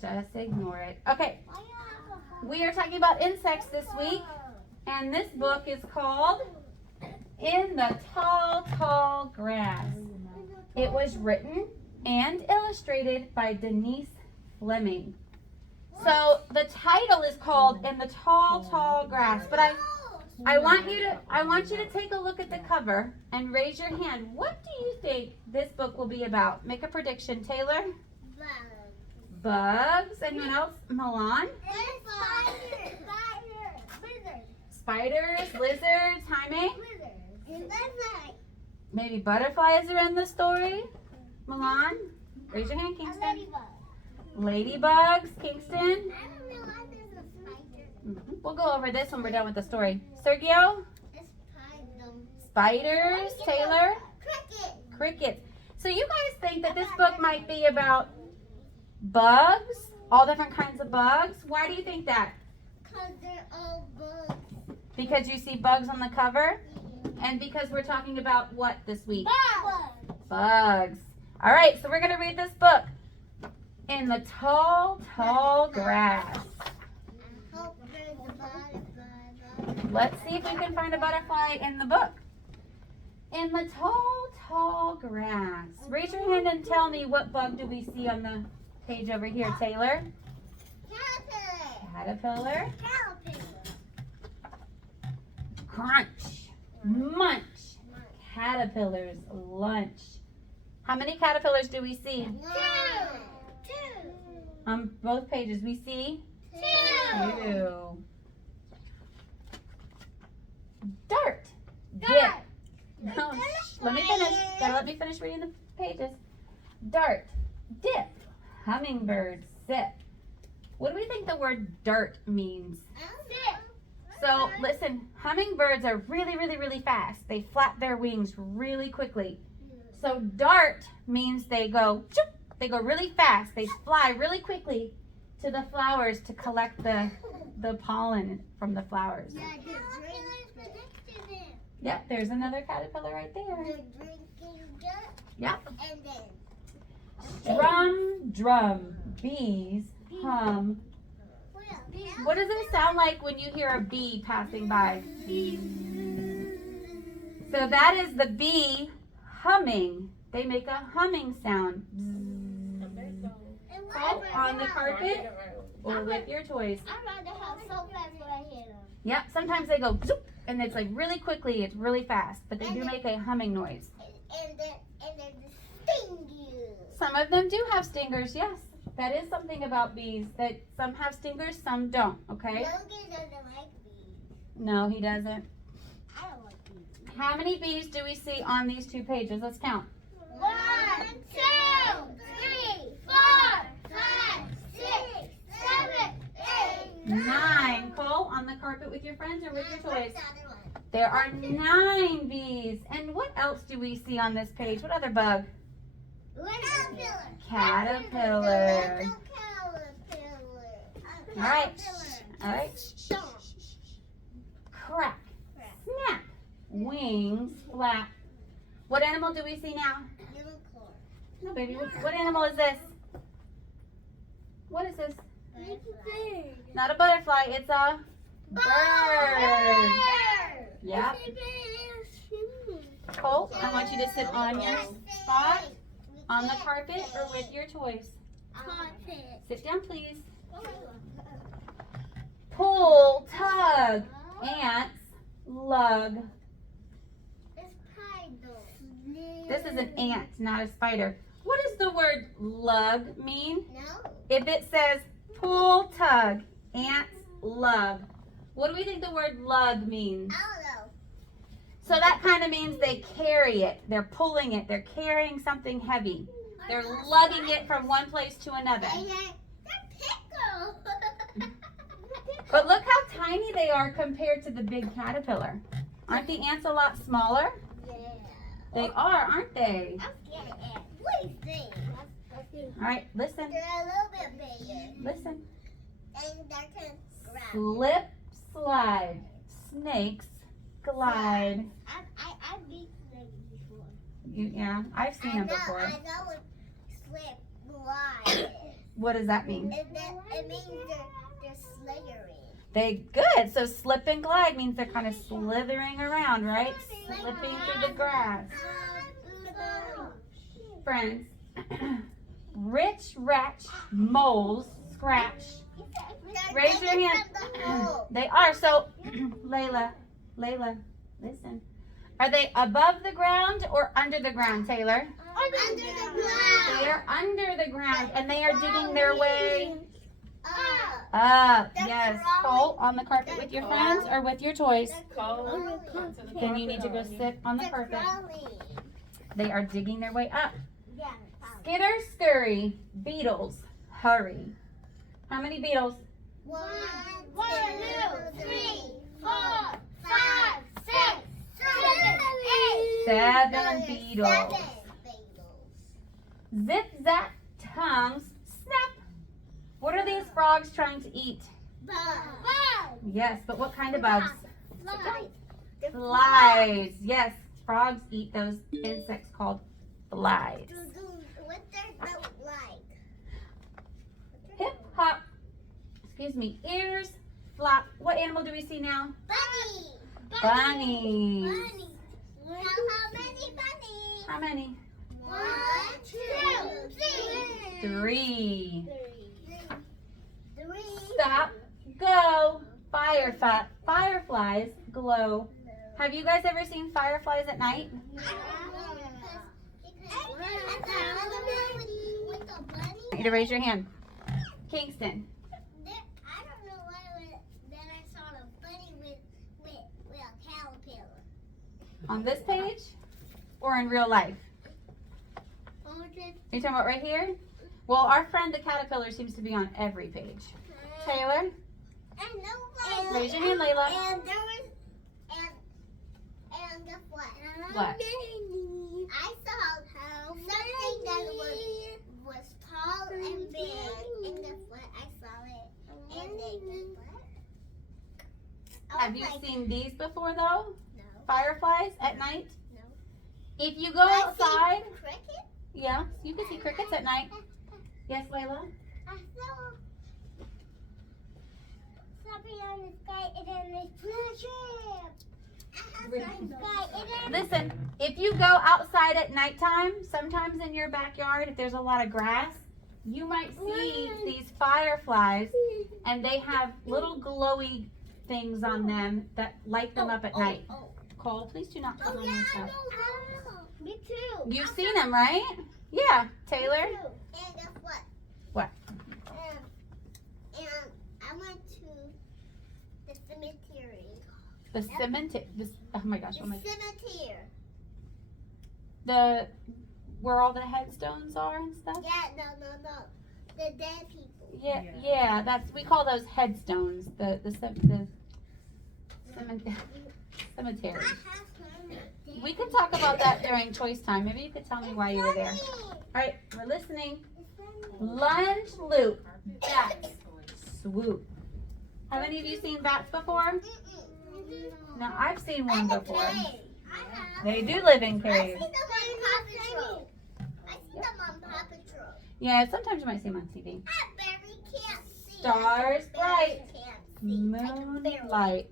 Just ignore it. Okay, we are talking about insects this week, and this book is called In the Tall, Tall Grass. It was written and illustrated by Denise Fleming. So the title is called In the Tall, Tall Grass, but I want you to take a look at the cover and raise your hand. What do you think this book will be about? Make a prediction, Taylor. Bugs. Anyone else? Milan? Spiders, lizards, Jaime? Maybe butterflies are in the story. Milan? Raise your hand, Kingston. Ladybugs, Kingston? We'll go over this when we're done with the story. Sergio? Spiders, Taylor? Crickets. So you guys think that this book might be about bugs? All different kinds of bugs? Why do you think that? Because they're all bugs. Because you see bugs on the cover? And because we're talking about what this week? Bugs. Bugs. All right, so we're going to read this book. In the Tall, Tall Grass. I hope there's a butterfly. Let's see if we can find a butterfly in the book. In the tall, tall grass. Raise your hand and tell me what bug do we see on the page over here, Taylor? Caterpillar. Crunch. Munch. Caterpillars. Lunch. How many caterpillars do we see? Two. On both pages we see? Two. Dart. Dip. No, let me finish. Gotta let me finish reading the pages. Dart. Dip. Hummingbird. Sip. What do we think the word dart means? So listen, hummingbirds are really, really, really fast. They flap their wings really quickly. So dart means they go, choop, they go really fast. They fly really quickly to the flowers to collect the pollen from the flowers. Yep, there's another caterpillar right there. Yep. And then Drum, drum, bees hum. What does it sound like when you hear a bee passing by? So that is the bee humming. They make a humming sound. Oh, on the carpet or with your toys. I'd rather have so fast when I hit them. Yep, sometimes they go zoop, and it's like really quickly, it's really fast, but they do make a humming noise. And then they sting you. Some of them do have stingers, yes. That is something about bees, that some have stingers, some don't, okay? Logan doesn't like bees. No, he doesn't. I don't like bees. How many bees do we see on these two pages? Let's count. 1, 2, 3, 4, 5, 6, 7, 8, 9. Cole, on the carpet with your friends or with your toys? There are 9 bees. And what else do we see on this page? What other bug? Caterpillar. All right. All right. Crack. Snap. Wings flap. What animal do we see now? Unicorn. No, baby. What animal is this? What is this? Not a butterfly. It's a bird. Yep. Colt, I want you to sit on your spot, on the carpet, or with your toys. Carpet. Sit down, please. Pull, tug, ants, lug. It's spider. This is an ant, not a spider. What does the word lug mean? No? If it says pull, tug, ants, lug, what do we think the word lug means? I don't know. So that kind of means they carry it. They're pulling it. They're carrying something heavy. They're lugging it from one place to another. They're pickle. But look how tiny they are compared to the big caterpillar. Aren't the ants a lot smaller? Yeah. They are, aren't they? I'm scared of ants. What is this? All right, listen, They're a little bit bigger. listen. And they can grab. Slip, slide, snakes glide. I've beat snakes before. Yeah, I've seen them before. I know what slip, glide. What does that mean? It means they're slithering. They good. So slip and glide means they're kind of slithering around, right? Slipping through the grass. Friends, rich, ratch, moles, scratch. Raise your hand. They are. So, Layla, listen. Are they above the ground or under the ground, Taylor? Under the ground. They are under the ground and they are digging their way Up. up. Yes. Cole, on the carpet with your friends or with your toys? Then you need to go sit on the carpet. They are digging their way up. Skitter, scurry, beetles, hurry. How many beetles? 1, 2, 3, 4, 5, 6, 7, 8. 7 beetles. Zip, zap, tongues, snap. What are these frogs trying to eat? Yes, but what kind of bugs? Flies. Yes, frogs eat those insects called flies. What's their note like? Hip hop. Excuse me. Ears flop. What animal do we see now? Bunny. Bunnies. Bunny. How many bunnies? How many? 1, 2, 3. 3. 3. Stop. Go. Fireflies glow. Have you guys ever seen fireflies at night? You need to raise your hand. Kingston. I don't know why then I saw a bunny with a caterpillar. On this page or in real life? Oh, Are you talking about right here? Well, our friend the caterpillar seems to be on every page. Taylor? Raise your hand, Layla. And there was and guess what? What? I saw something that was tall and big, and guess what? I saw it, and then guess what? I Have was you like, seen these before though? No. Fireflies at night? No. If you go I see outside, cricket. yeah, you can see crickets at night. Yes, Layla? I saw something on the sky, and then they flash it. Listen, if you go outside at nighttime, sometimes in your backyard, if there's a lot of grass, you might see these fireflies, and they have little glowy things on them that light them up at night. Cole, please do not come on your stuff. Me too. You've seen them, right? Yeah. Taylor? And guess what? What? And I went to the cemetery. The cemetery. Oh my gosh. The Oh my. cemetery. Where all the headstones are and stuff? Yeah, no. The dead people. Yeah. We call those headstones. The cemetery. We could talk about that during choice time. Maybe you could tell me why you were there. All right, we're listening. Lunge, loop, bats, swoop. Have any of you seen bats before? No, I've seen one before. They do live in I caves. see them on Paw Patrol. I see them on Paw Patrol. Yeah, sometimes you might see them on TV. I barely can't see. Stars bright, Can't see. moonlight.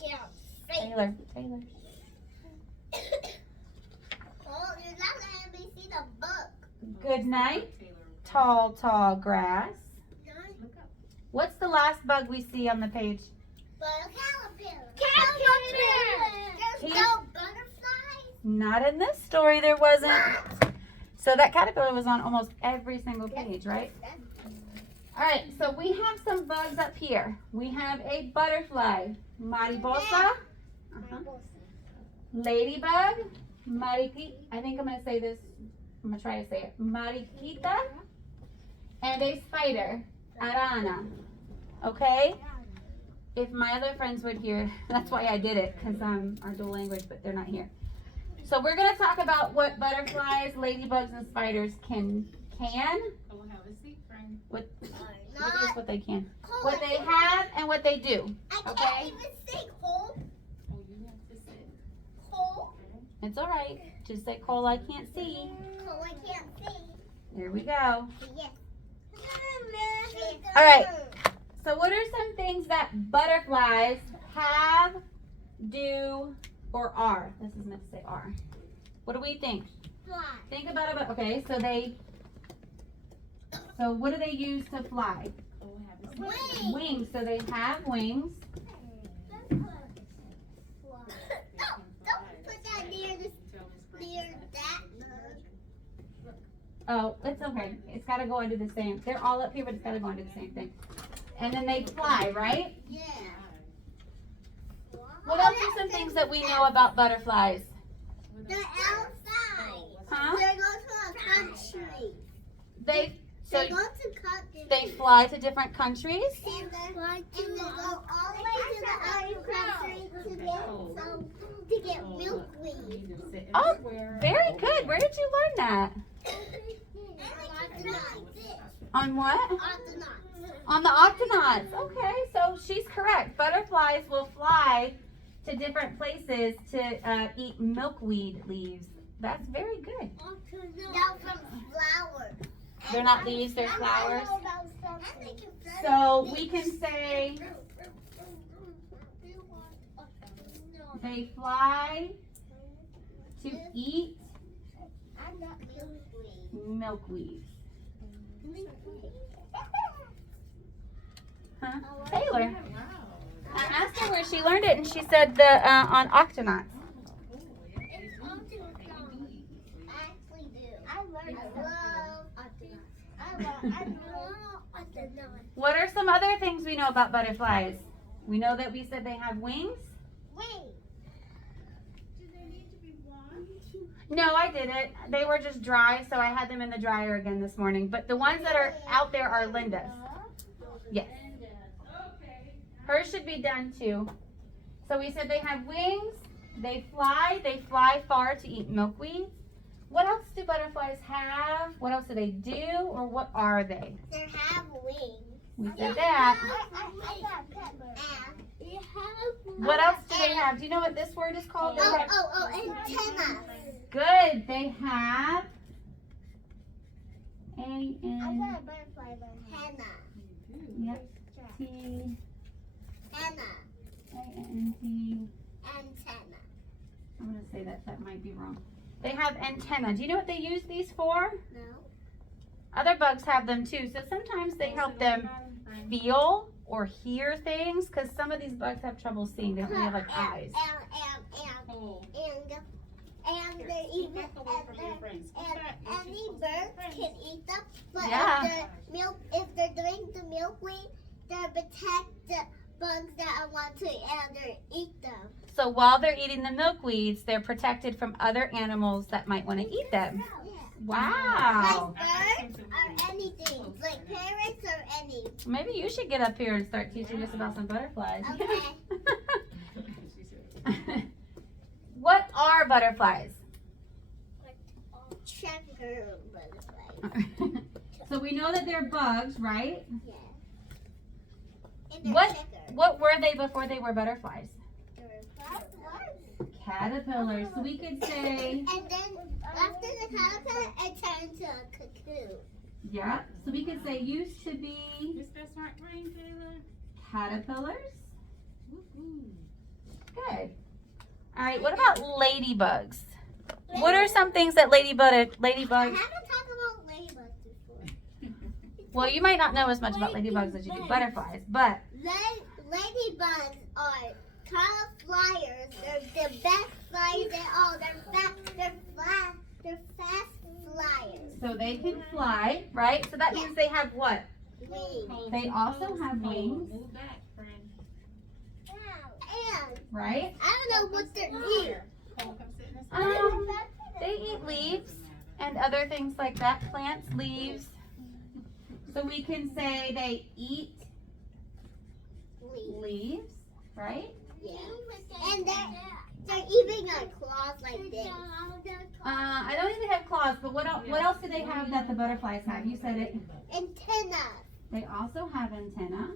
Can't see. Taylor. Oh, you're not letting me see the book. Good night. Tall grass. What's the last bug we see on the page? Caterpillar. There's no butterflies. Not in this story, there wasn't. So that caterpillar was on almost every single page, right? All right, so we have some bugs up here. We have a butterfly, mariposa, ladybug, mariquita. I think I'm gonna say this. I'm gonna try to say it. Mariquita, and a spider, arana. Okay. If my other friends would hear, that's why I did it, because our dual language, but they're not here. So we're gonna talk about what butterflies, ladybugs, and spiders can. What is what they can. What they have and what they do. I Okay? can't even see Cole. Cole. It's all right. Just say, Cole, I can't see. Cole, I can't see. There we go. Yes. All right. So what are some things that butterflies have, do, or are? This is meant to say are. What do we think? Think about it. Okay, so what do they use to fly? Wings. So they have wings. Don't put that near that bird. Oh, it's okay. It's got to go into the same. They're all up here, but it's got to go into the same thing. And then they fly, right? Yeah. What else are some things that we know about butterflies? They're outside. Huh? They go to a country. They They go to country. they fly to different countries. And they go all the way to the other country to get milkweed. Oh, very good. Where did you learn that? On what? On the octonauts. Okay, so she's correct. Butterflies will fly to different places to eat milkweed leaves. That's very good. No, from flowers. They're not leaves, they're flowers. So we can say they fly to eat milkweed. Huh? Taylor. I asked her where she learned it, and she said on octonauts. What are some other things we know about butterflies? We know that we said they have wings. No, I didn't. They were just dry, so I had them in the dryer again this morning. But the ones that are out there are Linda's. Yes. Hers should be done too. So we said they have wings, they fly far to eat milkweed. What else do butterflies have? What else do they do, or what are they? They have wings. We said that. What else do they have? Do you know what this word is called? Antenna. Good. They have Henna. Yep. T Henna. A-N-T. Antenna. I'm gonna say that might be wrong. They have antenna. Do you know what they use these for? No. Other bugs have them too. So sometimes they help them feel or hear things, because some of these bugs have trouble seeing. They don't really have like eyes. And they even and any bird can eat them. But Yeah. if they're doing the milkweed, they protect the bugs that want to eat them. So while they're eating the milkweeds, they're protected from other animals that might want to eat them. Wow. Like birds or anything, like parrots or any. Maybe you should get up here and start teaching us about some butterflies. Okay. What are butterflies? Checker butterflies. So we know that they're bugs, right? Yeah. And they're What checker. what were they before they were butterflies? They're butterflies. Caterpillars. So we could say, And then after the caterpillar, it turned into a cocoon. yeah. So we could say used to be caterpillars. Good. All right. What about ladybugs? What are some things that I ladybugs? haven't talked about ladybugs before. Well, you might not know as much about ladybugs as you do butterflies, but Ladybugs are kind of flyers. They're the best flyers at all. They're fast flyers. so they can fly, right? So that means they have what? Wings. They also have wings, And right? I don't know what they're eating. They eat leaves and other things like that, plants, leaves. So we can say they eat leaves, right? Yeah. And they're even got claws like this. I don't think they have claws, but what else do they have that the butterflies have? You said it. Antennas. They also have antenna,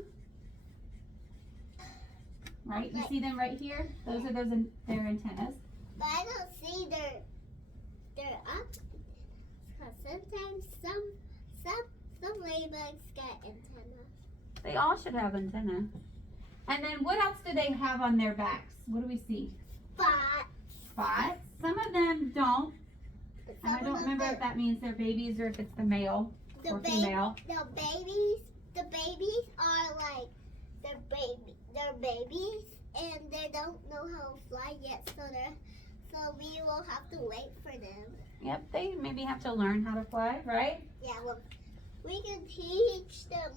right? You see them right here? Those are their antennas. But I don't see their up. Because sometimes some ladybugs get They all should have antenna. And then what else do they have on their backs? What do we see? Spots. Some of them don't. And I don't remember if that means they're babies or if it's the male or female. The babies are like they're babies and they don't know how to fly yet, so we will have to wait for them. Yep, they maybe have to learn how to fly, right? Yeah, well, we can teach them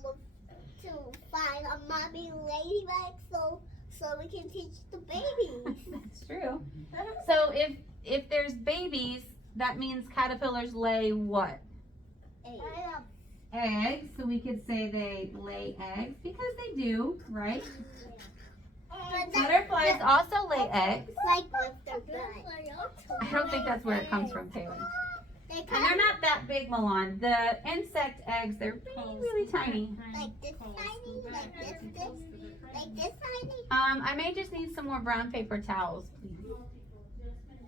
to find a mommy ladybug, so we can teach the babies. That's true. So if there's babies, that means caterpillars lay what? Eggs. So we could say they lay eggs because they do, right? Butterflies also lay eggs. Like with their butt. I don't think that's where it comes from, Taylor. They And they're not that big, Milan. The insect eggs, they're really, really tiny. like this tiny, like this tiny, I may just need some more brown paper towels, please.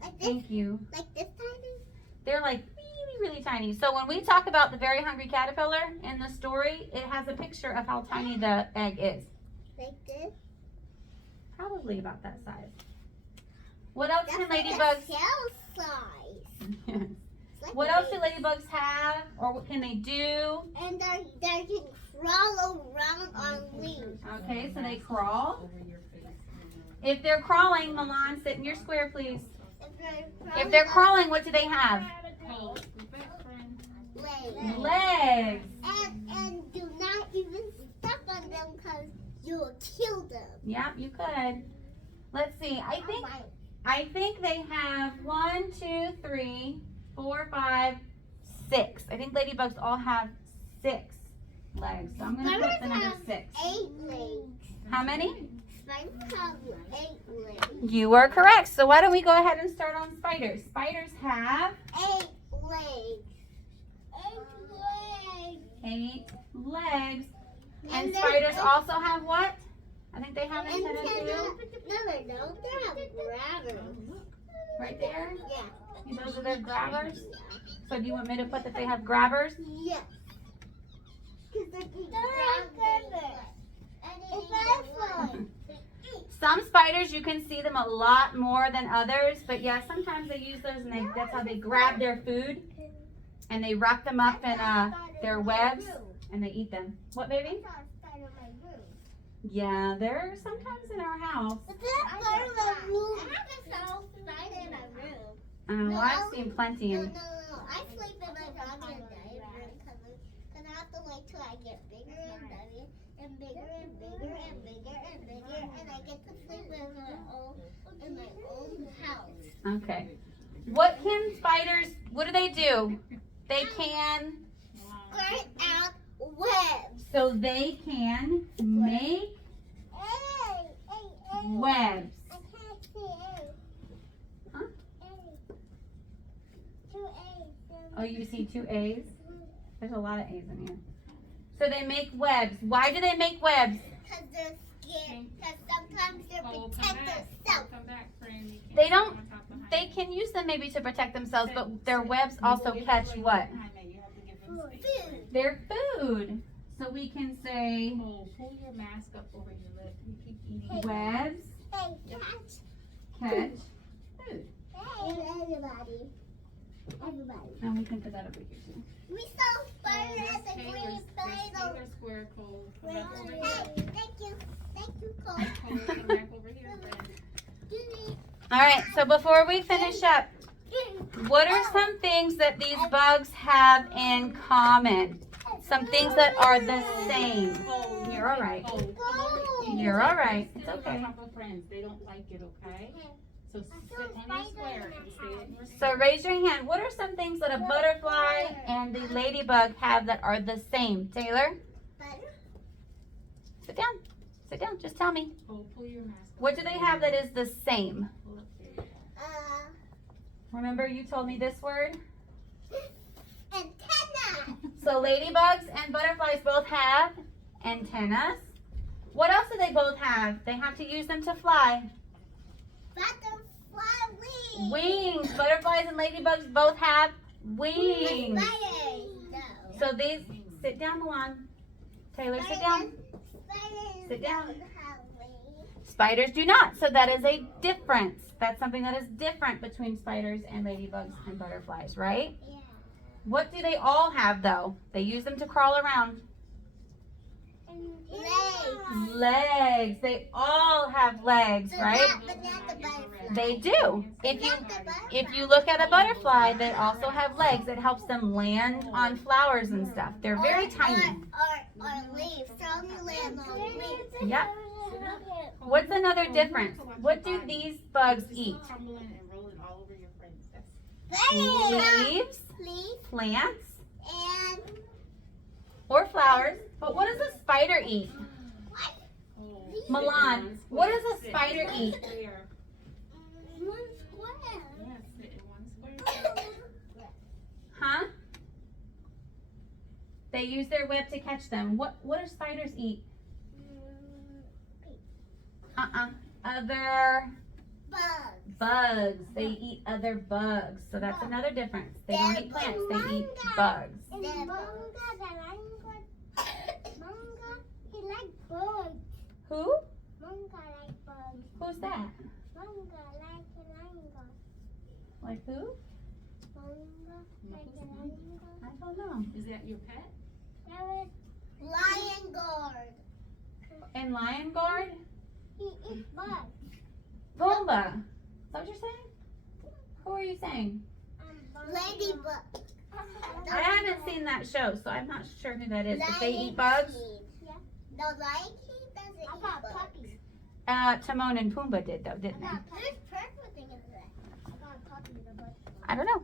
like this, Thank you. like this tiny. They're like really, really tiny. So when we talk about the very hungry caterpillar in the story, it has a picture of how tiny the egg is. Like this. Probably about that size. What else can That's like ladybugs? a shell size. It's like What a else do baby. ladybugs have, or what can they do? And they can crawl around on leaves. Okay, so they crawl. If they're crawling, Milan, sit in your square, please. If they're crawling, what do they have? legs. Legs. And do not even step on them because you will kill them. Yep, you could. Let's see. I think they have 1, 2, 3, 4, 5, 6. I think ladybugs all have 6 legs. So I'm gonna put the number 6. 8 legs. How many? Spiders have 8 legs. You are correct. So why don't we go ahead and start on spiders? Spiders have 8 legs. 8 legs. And they're- spiders also have what? I think they have And antenna too. no, they don't. They have grabbers. Right there. Yeah. Those are their grabbers. So do you want me to put that they have grabbers? Yes. Because they can grab grabbers. Some spiders, you can see them a lot more than others, but yeah, sometimes they use those and that's how they grab their food and they wrap them up in their webs and they eat them. What, baby? Yeah, they're sometimes in our house. Well, I've seen plenty. No. I sleep in my mommy and daddy room because I have to wait till I get bigger and bigger and bigger and bigger and bigger and I get to sleep in my own house. Okay. What can spiders, what do? They can, Squirt out webs. so they can make webs. I can't see A. Huh? A. 2 A's. Oh, you see 2 A's? There's a lot of A's in here. So they make webs. Why do they make webs? Because they're scared. Because sometimes they protect themselves. They don't, they can use them maybe to protect themselves, but their webs also catch what? Food. Their food. So we can say Pull your mask up over your lip. You keep eating. webs Hey, catch. catch food. And everybody. And we can put that over here too. We saw spiders at the green play. Taylor Square, Cole. Come back over here. Hey, thank you. Thank you, Cole. Cole, come back over here, friend. All right, so before we finish up, what are some things that these bugs have in common? Some things that are the same. You're all right. Cole, come over here. You're all right. It's Sit with okay. our proper friends. They don't like it, okay? So sit on your square and stay in your So raise your hand. What are some things that a butterfly and the ladybug have that are the same? Taylor, sit down. Sit down. Just tell me. Cole, pull your mask up. What do they have that is the same? Pull up there. Remember you told me this word? Antenna. So ladybugs and butterflies both have antennas. What else do they both have? They have to use them to fly. Butterfly wings. Wings. Butterflies and ladybugs both have wings. Spiders. No. So these, sit down, Milan. Taylor, sit down. Sit down. Don't have wings. Spiders do not. So that is a difference. That's something that is different between spiders and ladybugs and butterflies, right? Yeah. What do they all have though? They use them to crawl around. Legs. Legs. They all have legs, right? But not the butterfly. They do. If you Not the butterfly. if you look at a butterfly, they also have legs. It helps them land on flowers and stuff. They're very tiny. Or leaves. Some land on leaves. Yep. What's another difference? What do these bugs eat? Tumbling and rolling all over your friends. That's Leaves, Leaves plants, and or flowers. But what does a spider eat? oh, Milan, what does a spider eat? Square. one square. Yes, sit in one square. Huh? They use their web to catch them. What do spiders eat? Other Bugs. bugs. They eat other bugs. So that's another difference. They don't eat plants. They eat bugs. And Bunga, he like bugs. Who? Bunga like bugs. Who's that? Bunga like Langa. Like who? Bunga like Langa. I don't know. Is that your pet? Lion guard. And lion guard? He eats bugs. Pumbaa. Is that what you're saying? Who are you saying? Ladybug. I haven't seen that show, so I'm not sure who that is. But they eat bugs? Yeah. The Lion King doesn't eat bugs. Timon and Pumbaa did though, didn't they? Whose purple thing is that? I got a puppy with a butterfly. I don't know.